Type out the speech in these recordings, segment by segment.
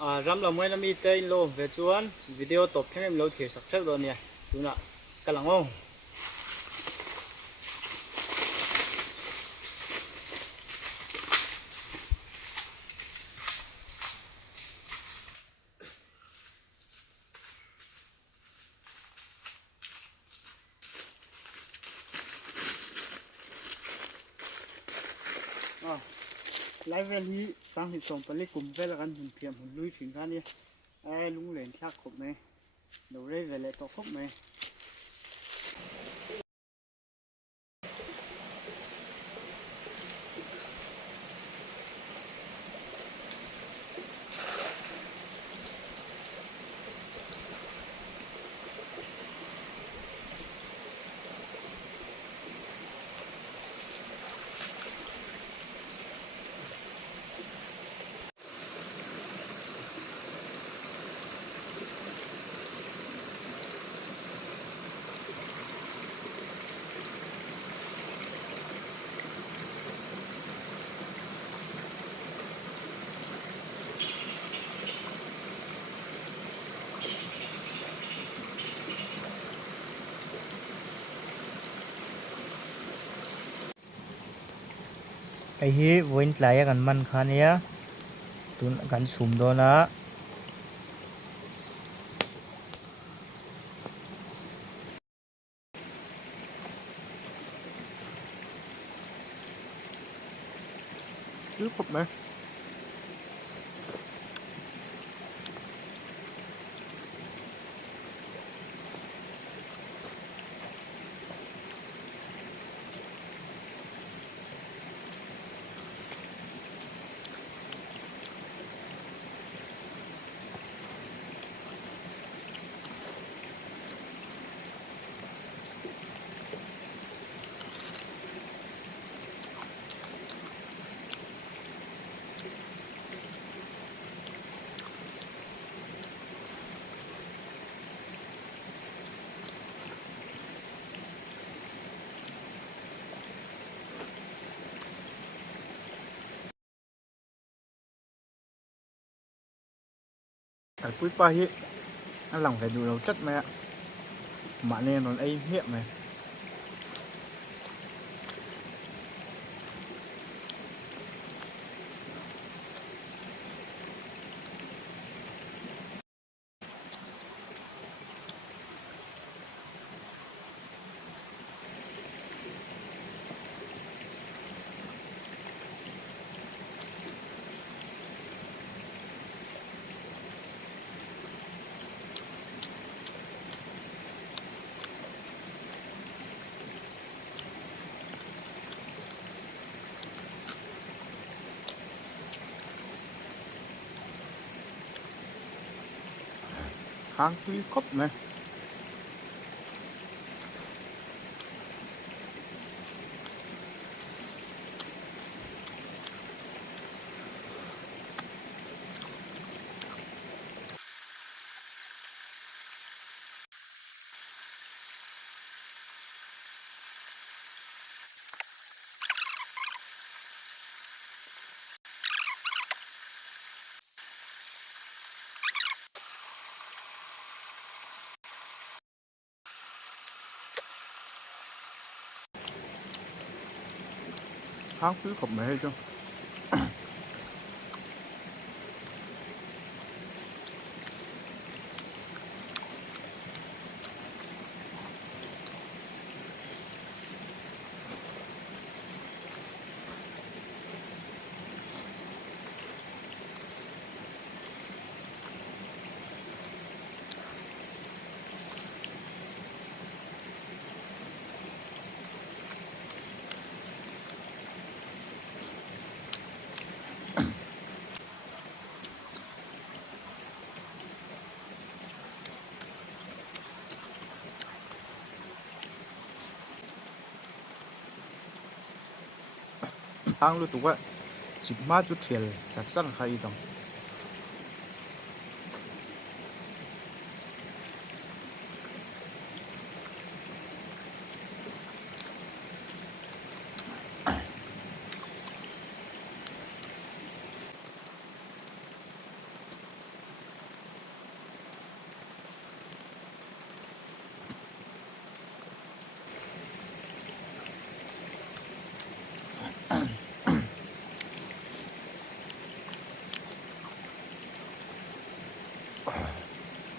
ram la moi na mi te in lo ve chuan video top thleng lo thir sak thak do nia tuna kalango lai vel hi sang hi som pali kum vel kan hun phiam hun lui thin khan ni ai lung len thak khop me do re vele to khop meไอ้ฮีเว้นหลายกันมันคันเนี้ยตุนกันสุ่มโดนะรู้ครบไหมไอ้ปุ้ยป้าฮิอันหลังphảiดูเราchất mẹ mà nên nó ấy miệng này kháng quý cốc này kháng quý cốc này hay chưa ang lu tuwa chipma chu thiel chaksan khai dong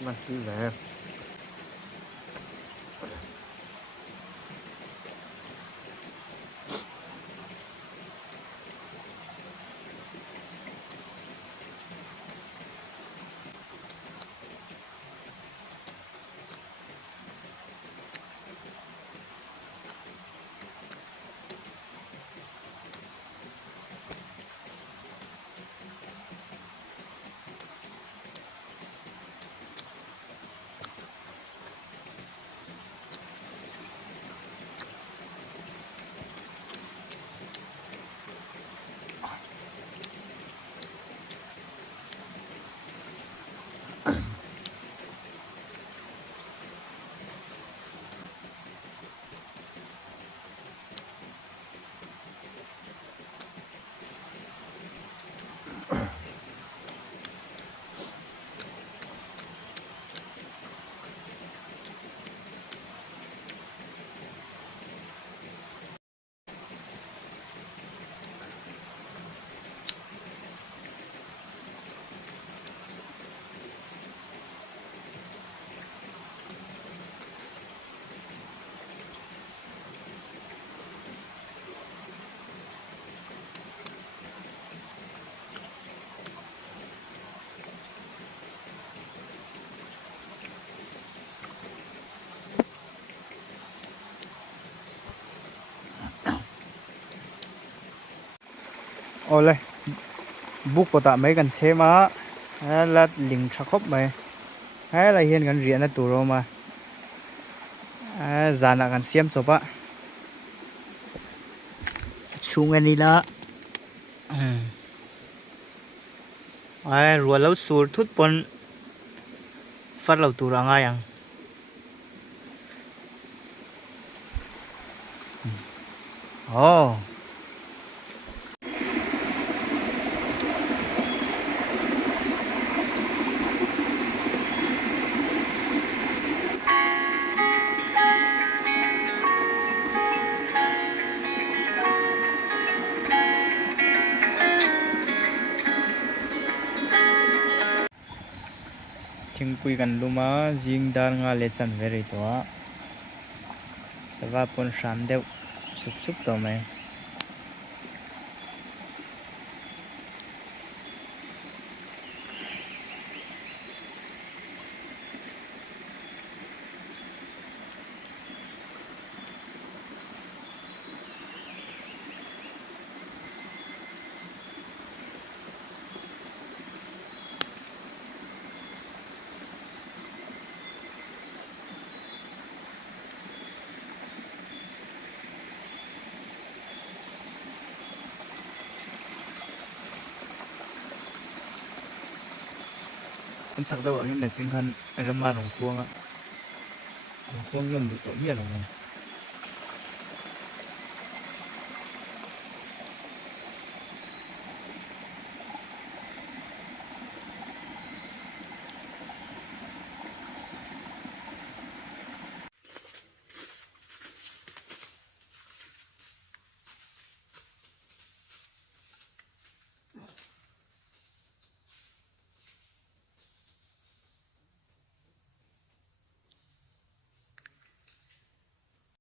มันคือแหละ Ole buk ko ta mai kan sema la ling thakop mai ha la hian kan rian na turo ma zana kan siam chopa chungani la ai rualo sur thut pon far lo tura nga yang oh thingpui kan luma jingdar nga lechan veri to sawa pon shamdeu sup sup to mai kan sak daw ang len sing kan ramma rong puang a rong puang yom du to hian lo